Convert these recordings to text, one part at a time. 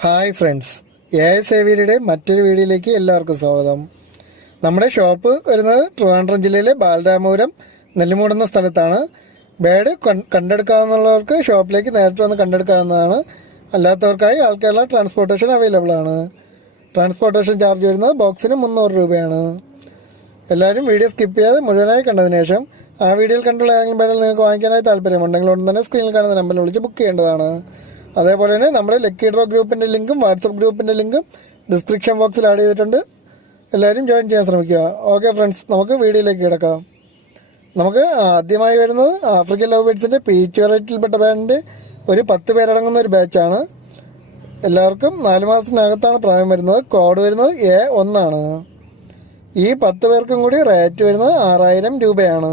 Hi friends A S സേവിയരുടെ മറ്റൊരു വീഡിയോയിലേക്ക് എല്ലാവർക്കും സ്വാഗതം. നമ്മുടെ ഷോപ്പ് വരുന്നത് ട്രിവാൻഡ്രം ജില്ലയിലെ ബാലരാമപുരം നെല്ലുമൂടുന്ന സ്ഥലത്താണ്. ബേഡ് കണ്ടെടുക്കാവുന്നവർക്ക് ഷോപ്പിലേക്ക് നേരിട്ട് വന്ന് കണ്ടെടുക്കാവുന്നതാണ്. അല്ലാത്തവർക്കായി ആൾ ട്രാൻസ്പോർട്ടേഷൻ അവൈലബിൾ ആണ്. ട്രാൻസ്പോർട്ടേഷൻ ചാർജ് വരുന്നത് ബോക്സിന് മുന്നൂറ് രൂപയാണ്. എല്ലാവരും വീഡിയോ സ്കിപ്പ് ചെയ്യാതെ മുഴുവനായി കണ്ടതിന് ശേഷം ആ വീഡിയോയിൽ കണ്ടുള്ള ഏതെങ്കിലും ബേഡിൽ നിങ്ങൾക്ക് വാങ്ങിക്കാനായി താല്പര്യമുണ്ടെങ്കിൽ ഉടൻ തന്നെ സ്ക്രീനിൽ കാണുന്ന നമ്പറിൽ വിളിച്ച് ബുക്ക് ചെയ്യേണ്ടതാണ്. അതേപോലെ തന്നെ നമ്മുടെ ലക്കി ഡ്രോ ഗ്രൂപ്പിന്റെ ലിങ്കും വാട്സപ്പ് ഗ്രൂപ്പിന്റെ ലിങ്കും ഡിസ്ക്രിപ്ഷൻ ബോക്സിൽ ആഡ് ചെയ്തിട്ടുണ്ട്. എല്ലാവരും ജോയിൻ ചെയ്യാൻ ശ്രമിക്കുക. ഓക്കെ ഫ്രണ്ട്സ് നമുക്ക് വീഡിയോയിലേക്ക് കിടക്കാം. നമുക്ക് ആദ്യമായി വരുന്നത് ആഫ്രിക്കൻ ലവ് ബേഡ്സിന്റെ പീച്ച് വെറൈറ്റിയിൽപ്പെട്ട ബാൻഡ് ഒരു പത്ത് പേരടങ്ങുന്ന ഒരു ബാച്ചാണ് എല്ലാവർക്കും നാല് മാസത്തിനകത്താണ് പ്രായം വരുന്നത്. കോഡ് വരുന്നത് എ ഒന്നാണ് ഈ പത്ത് പേർക്കും കൂടി റേറ്റ് വരുന്നത് ആറായിരം രൂപയാണ്.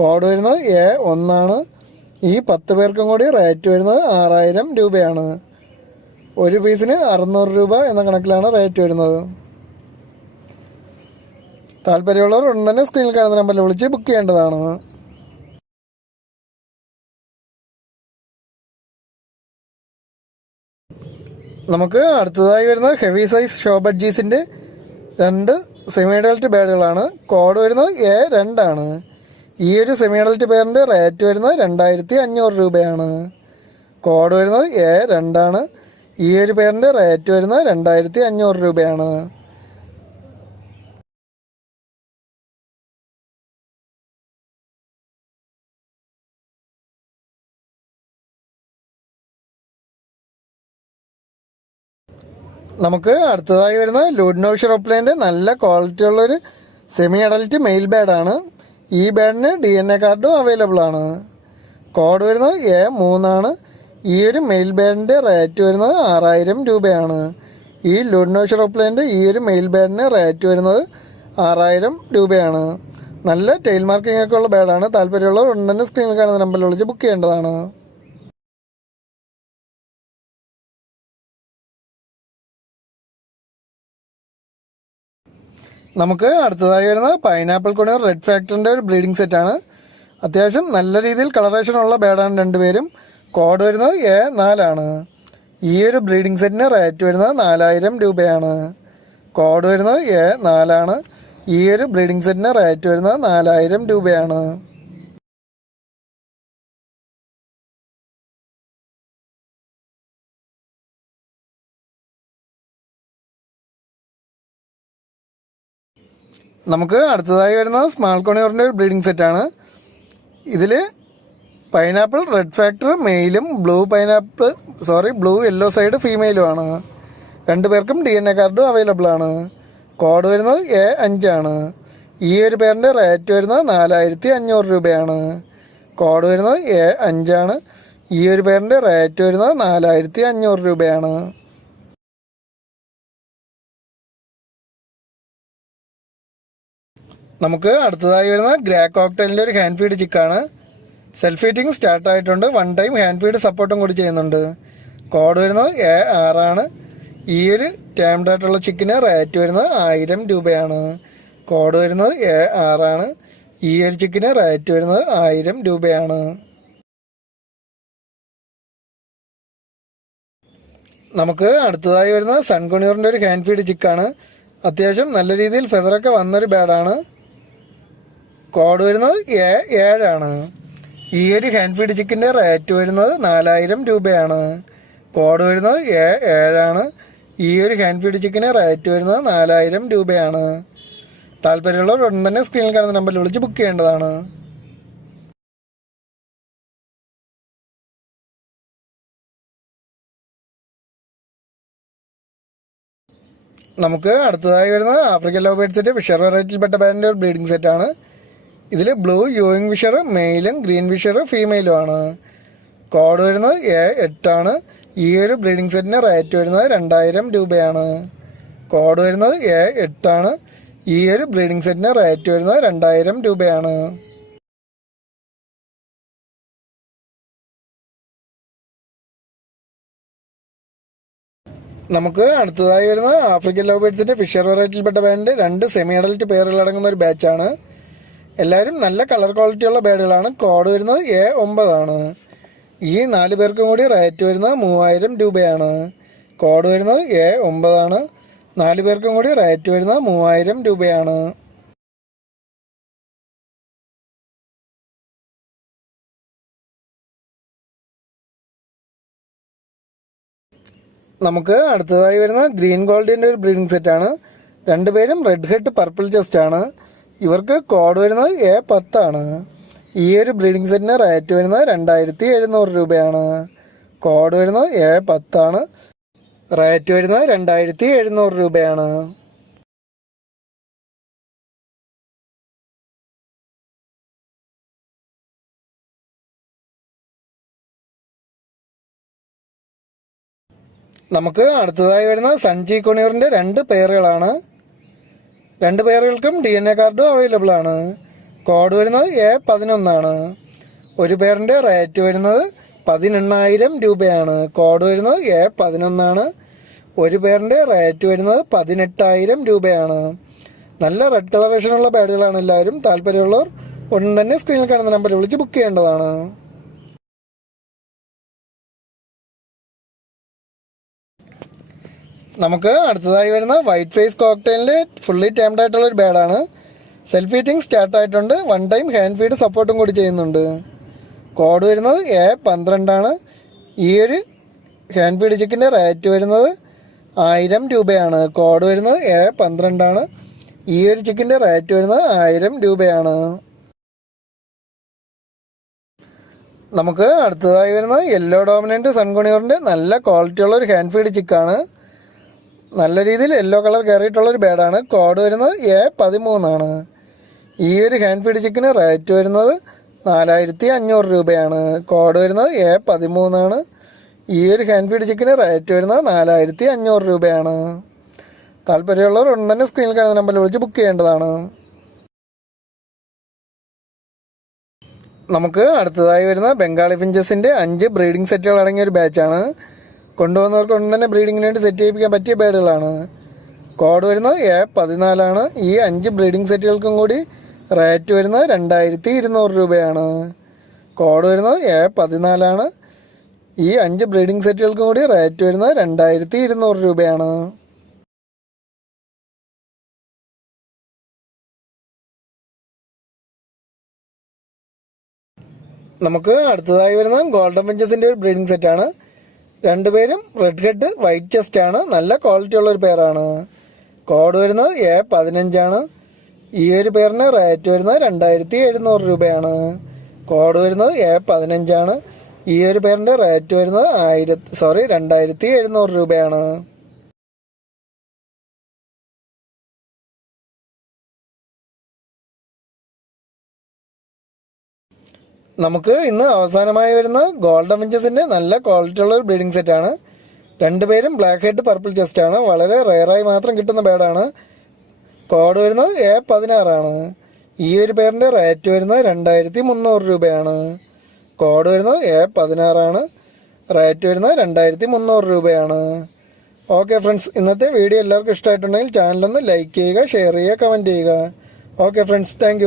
കോഡ് വരുന്നത് എ ഒന്നാണ് ഈ പത്ത് പേർക്കും കൂടി റേറ്റ് വരുന്നത് ആറായിരം രൂപയാണ്. ഒരു പീസിന് അറുന്നൂറ് രൂപ എന്ന കണക്കിലാണ് റേറ്റ് വരുന്നത്. താല്പര്യമുള്ളവർ ഉടൻ തന്നെ സ്ക്രീനിൽ കാണുന്ന നമ്പറിൽ വിളിച്ച് ബുക്ക് ചെയ്യേണ്ടതാണ്. നമുക്ക് അടുത്തതായി വരുന്ന ഹെവി സൈസ് ഷോബഡ് ജീസിന്റെ രണ്ട് സെമി അഡൽറ്റ് ബാഡുകളാണ് കോഡ് വരുന്നത് എ രണ്ടാണ് ഈ ഒരു സെമി അഡൽറ്റ് പെയറിന്റെ റേറ്റ് വരുന്നത് രണ്ടായിരത്തി അഞ്ഞൂറ് രൂപയാണ്. കോഡ് വരുന്നത് എ രണ്ടാണ്. ഈ ഒരു പെയറിന്റെ റേറ്റ് വരുന്നത് രണ്ടായിരത്തി അഞ്ഞൂറ് രൂപയാണ്. നമുക്ക് അടുത്തതായി വരുന്ന ലൂഡ്നോഷ് റോപ്ലേന്റെ നല്ല ക്വാളിറ്റി ഉള്ളൊരു സെമി അഡൽറ്റ് മെയിൽ ബാഡാണ് ഈ ബാഡിന് ഡി എൻ എ കാർഡും അവൈലബിൾ ആണ്. കോഡ് വരുന്നത് എ മൂന്നാണ് ഈ ഒരു മെയിൽ ബാഡിന്റെ റേറ്റ് വരുന്നത് ആറായിരം രൂപയാണ്. ഈ ലുഡ്നോഷ് റോപ്ലൈന്റെ ഈ ഒരു മെയിൽ ബാഡിന് റേറ്റ് വരുന്നത് ആറായിരം രൂപയാണ്. നല്ല ടെയിൽ മാർക്കിംഗ് ഒക്കെ ഉള്ള ബാഡാണ് താല്പര്യമുള്ളവർ ഉണ്ടെന്ന് സ്ക്രീനിൽ കാണുന്ന നമ്പറിൽ വിളിച്ച് ബുക്ക് ചെയ്യേണ്ടതാണ്. നമുക്ക് അടുത്തതായി വരുന്നത് പൈനാപ്പിൾ കൊണിയർ റെഡ് ഫാക്ടറിന്റെ ഒരു ബ്രീഡിംഗ് സെറ്റാണ് അത്യാവശ്യം നല്ല രീതിയിൽ കളറേഷൻ ഉള്ള ബേഡാണ് രണ്ടുപേരും. കോഡ് വരുന്നത് എ നാലാണ്. ഈ ഒരു ബ്രീഡിംഗ് സെറ്റിന് റേറ്റ് വരുന്നത് നാലായിരം രൂപയാണ്. കോഡ് വരുന്നത് എ നാലാണ്. ഈ ഒരു ബ്രീഡിംഗ് സെറ്റിന് റേറ്റ് വരുന്നത് നാലായിരം രൂപയാണ്. നമുക്ക് അടുത്തതായി വരുന്നത് സ്മാൾ കോണിയോറിന്റെ ഒരു ബ്രീഡിംഗ് സെറ്റാണ് ഇതിൽ പൈനാപ്പിൾ റെഡ് ഫാക്ടർ മെയിലും blue pineapple sorry blue yellow side ഫീമെയിലും ആണ്. രണ്ടു പേർക്കും ഡി എൻ എ കാർഡും അവൈലബിൾ ആണ്. കോഡ് വരുന്നത് എ അഞ്ചാണ് ഈ ഒരു പേരിന്റെ റേറ്റ് വരുന്നത് നാലായിരത്തി അഞ്ഞൂറ് രൂപയാണ്. കോഡ് വരുന്നത് എ അഞ്ചാണ് ഈ ഒരു പേരിന്റെ റേറ്റ് വരുന്നത് നാലായിരത്തി അഞ്ഞൂറ് രൂപയാണ്. നമുക്ക് അടുത്തതായി വരുന്ന ഗ്രേ കോക്ടെയിലിന്റെ ഒരു ഹാൻഡ് ഫീഡ് ചിക്കാണ് സെൽഫ് ഹീറ്റിംഗ് സ്റ്റാർട്ട് ആയിട്ടുണ്ട്. വൺ ടൈം ഹാൻഡ് ഫീഡ് സപ്പോർട്ടും കൂടി ചെയ്യുന്നുണ്ട്. കോഡ് വരുന്നത് എ ആറാണ് ഈ ഒരു ടൈംഡ് ആയിട്ടുള്ള ചിക്കിന് റേറ്റ് വരുന്നത് ആയിരം രൂപയാണ്. കോഡ് വരുന്നത് എ ആറാണ് ഈ ഒരു ചിക്കിന് റേറ്റ് വരുന്നത് ആയിരം രൂപയാണ്. നമുക്ക് അടുത്തതായി വരുന്നത് സൺകുണിയറിന്റെ ഒരു ഹാൻഡ് ഫീഡ് ചിക്കാണ് അത്യാവശ്യം നല്ല രീതിയിൽ ഫെദറൊക്കെ വന്നൊരു ബാഡാണ് കോഡ് വരുന്നത് ഏ ഏഴാണ്. ഈ ഒരു ഹാൻഡ് ഫീഡ് ചിക്കന്റെ റേറ്റ് വരുന്നത് നാലായിരം രൂപയാണ്. കോഡ് വരുന്നത് ഏ ഏഴാണ്. ഈ ഒരു ഹാൻഡ് ഫീഡ് ചിക്കന് റേറ്റ് വരുന്നത് നാലായിരം രൂപയാണ്. താല്പര്യമുള്ളവർ ഉടൻ തന്നെ സ്ക്രീനിൽ കാണുന്ന നമ്പറിൽ വിളിച്ച് ബുക്ക് ചെയ്യേണ്ടതാണ്. നമുക്ക് അടുത്തതായി വരുന്നത് ആഫ്രിക്കൻ ലോബേഡ് സെറ്റ് ഫിഷർ വെറൈറ്റിയിൽപ്പെട്ട ഒരു ബ്രീഡിംഗ് സെറ്റാണ് ഇതിൽ ബ്ലൂ യൂയിങ് ഫിഷർ മെയിലും ഗ്രീൻ ഫിഷർ ഫീമെയിലും ആണ് കോഡ് വരുന്നത് എ എട്ടാണ്. ഈ ഒരു ബ്രീഡിംഗ് സെറ്റിന് റേറ്റ് വരുന്നത് രണ്ടായിരം രൂപയാണ്. കോഡ് വരുന്നത് എ എട്ടാണ്. ഈ ഒരു ബ്രീഡിംഗ് സെറ്റിന് റേറ്റ് വരുന്നത് രണ്ടായിരം രൂപയാണ്. നമുക്ക് അടുത്തതായി വരുന്ന ആഫ്രിക്കൻ ലവ് ഫിഷർ വെറൈറ്റിയിൽപ്പെട്ട ബാൻഡ് രണ്ട് സെമി അഡൽറ്റ് പേരുകൾ അടങ്ങുന്ന ഒരു ബാച്ചാണ് എല്ലാവരും നല്ല കളർ ക്വാളിറ്റിയുള്ള ബേഡുകളാണ്. കോഡ് വരുന്നത് എ ഒമ്പതാണ് ഈ നാല് പേർക്കും കൂടി റേറ്റ് വരുന്നത് മൂവായിരം രൂപയാണ്. കോഡ് വരുന്നത് എ ഒമ്പതാണ് നാല് പേർക്കും കൂടി റേറ്റ് വരുന്നത് മൂവായിരം രൂപയാണ്. നമുക്ക് അടുത്തതായി വരുന്ന ഗ്രീൻ ഗോൾഡിന്റെ ഒരു ബ്രീഡിംഗ് സെറ്റാണ് രണ്ടുപേരും റെഡ് ഹെഡ് പർപ്പിൾ ചെസ്റ്റ് ആണ്. ഇവർക്ക് കോഡ് വരുന്നത് എ പത്താണ്. ഈ ഒരു ബ്രീഡിംഗ് സെറ്റിന് റേറ്റ് വരുന്നത് രണ്ടായിരത്തി എഴുന്നൂറ് രൂപയാണ്. കോഡ് വരുന്നത് എ പത്താണ്. റേറ്റ് വരുന്നത് രണ്ടായിരത്തി എഴുന്നൂറ് രൂപയാണ്. നമുക്ക് അടുത്തതായി വരുന്ന സഞ്ജി കൊണിയൂറിന്റെ രണ്ട് പെയറുകളാണ് രണ്ട് പേരുകൾക്കും ഡി എൻ എ കാർഡും അവൈലബിൾ ആണ്. കോഡ് വരുന്നത് എ പതിനൊന്നാണ്. ഒരു പേരിന്റെ റേറ്റ് വരുന്നത് പതിനെണ്ണായിരം രൂപയാണ്. കോഡ് വരുന്നത് എ പതിനൊന്നാണ്. ഒരു പേരിന്റെ റേറ്റ് വരുന്നത് പതിനെട്ടായിരം രൂപയാണ്. നല്ല റെഡ് കളറേഷനുള്ള ബാഡുകളാണ് എല്ലാവരും. താല്പര്യമുള്ളവർ ഉടൻ തന്നെ സ്ക്രീനിൽ കാണുന്ന നമ്പറിൽ വിളിച്ച് ബുക്ക് ചെയ്യേണ്ടതാണ്. നമുക്ക് അടുത്തതായി വരുന്ന വൈറ്റ് ഫേസ് കോക്ടെയിലിന്റെ ഫുള്ളി ടൈംഡ് ആയിട്ടുള്ള ഒരു ബാഡാണ് സെൽഫ് ഹീറ്റിംഗ് സ്റ്റാർട്ട് ആയിട്ടുണ്ട്. വൺ ടൈം ഹാൻഡ് ഫീഡ് സപ്പോർട്ടും കൂടി ചെയ്യുന്നുണ്ട്. കോഡ് വരുന്നത് എ പന്ത്രണ്ടാണ് ഈ ഒരു ഹാൻഡ് ഫീഡ് ചിക്കന്റെ റേറ്റ് വരുന്നത് ആയിരം രൂപയാണ്. കോഡ് വരുന്നത് എ പന്ത്രണ്ടാണ് ഈ ഒരു ചിക്കന്റെ റേറ്റ് വരുന്നത് ആയിരം രൂപയാണ്. നമുക്ക് അടുത്തതായി വരുന്നത് യെല്ലോ ഡോമിനന്റ് സൺകുണിയറിന്റെ നല്ല ക്വാളിറ്റിയുള്ള ഒരു ഹാൻഡ് ഫീഡ് ചിക്കാണ് നല്ല രീതിയിൽ യെല്ലോ കളർ കയറിയിട്ടുള്ളൊരു ബേഡാണ് കോഡ് വരുന്നത് എ പതിമൂന്നാണ്. ഈ ഒരു ഹാൻഡ് ഫീഡ് ചിക്കന് റേറ്റ് വരുന്നത് നാലായിരത്തി അഞ്ഞൂറ് രൂപയാണ്. കോഡ് വരുന്നത് എ പതിമൂന്നാണ്. ഈ ഒരു ഹാൻഡ് ഫീഡ് ചിക്കന് റേറ്റ് വരുന്നത് നാലായിരത്തി അഞ്ഞൂറ് രൂപയാണ്. താല്പര്യമുള്ളവർ ഉടൻ തന്നെ സ്ക്രീനിൽ കാണുന്ന നമ്പറിൽ വിളിച്ച് ബുക്ക് ചെയ്യേണ്ടതാണ്. നമുക്ക് അടുത്തതായി വരുന്ന ബംഗാളി ഫിഞ്ചസിന്റെ അഞ്ച് ബ്രീഡിംഗ് സെറ്റുകൾ അടങ്ങിയ ഒരു ബാച്ചാണ് കൊണ്ടുവന്നവർക്ക് ഒന്നും തന്നെ ബ്രീഡിങ്ങിന് വേണ്ടി സെറ്റ് ചെയ്യിപ്പിക്കാൻ പറ്റിയ ബേഡുകളാണ് കോഡ് വരുന്നത് എ പതിനാലാണ്. ഈ അഞ്ച് ബ്രീഡിംഗ് സെറ്റുകൾക്കും കൂടി റേറ്റ് വരുന്നത് രണ്ടായിരത്തി ഇരുന്നൂറ് രൂപയാണ്. കോഡ് വരുന്നത് എ പതിനാലാണ്. ഈ അഞ്ച് ബ്രീഡിംഗ് സെറ്റുകൾക്കും കൂടി റേറ്റ് വരുന്നത് രണ്ടായിരത്തി ഇരുന്നൂറ് രൂപയാണ്. നമുക്ക് അടുത്തതായി വരുന്നത് ഗോൾഡൻ ബെഞ്ചസിന്റെ ഒരു ബ്രീഡിംഗ് സെറ്റാണ്. രണ്ടുപേരും റെഡ് ഹെഡ് വൈറ്റ് ചെസ്റ്റ് ആണ്. നല്ല ക്വാളിറ്റി ഉള്ള ഒരു പേരാണ് കോഡ് വരുന്നത് എ പതിനഞ്ചാണ് ഈ ഒരു പേരിന് റേറ്റ് വരുന്നത് രണ്ടായിരത്തി എഴുന്നൂറ് രൂപയാണ്. കോഡ് വരുന്നത് എ പതിനഞ്ചാണ് ഈ ഒരു പേരിന്റെ റേറ്റ് വരുന്നത് ആയിരത്തി സോറി രണ്ടായിരത്തി എഴുന്നൂറ് രൂപയാണ്. നമുക്ക് ഇന്ന് അവസാനമായി വരുന്ന ഗോൾഡൻ വിഞ്ചസിന്റെ നല്ല ക്വാളിറ്റി ഉള്ള ഒരു ബ്രീഡിംഗ് സെറ്റാണ് രണ്ടുപേരും ബ്ലാക്ക് ഹെഡ് പർപ്പിൾ ചെസ്റ്റ് ആണ്. വളരെ റെയറായി മാത്രം കിട്ടുന്ന ബേഡാണ് കോഡ് വരുന്നത് എ പതിനാറാണ് ഈ ഒരു പേരിന്റെ റേറ്റ് വരുന്നത് രണ്ടായിരത്തി മുന്നൂറ് രൂപയാണ്. കോഡ് വരുന്നത് എ പതിനാറാണ് റേറ്റ് വരുന്നത് രണ്ടായിരത്തി മുന്നൂറ് രൂപയാണ്. ഓക്കെ ഫ്രണ്ട്സ് ഇന്നത്തെ വീഡിയോ എല്ലാവർക്കും ഇഷ്ടമായിട്ടുണ്ടെങ്കിൽ ചാനലൊന്ന് ലൈക്ക് ചെയ്യുക ഷെയർ ചെയ്യുക കമന്റ് ചെയ്യുക. Okay friends thank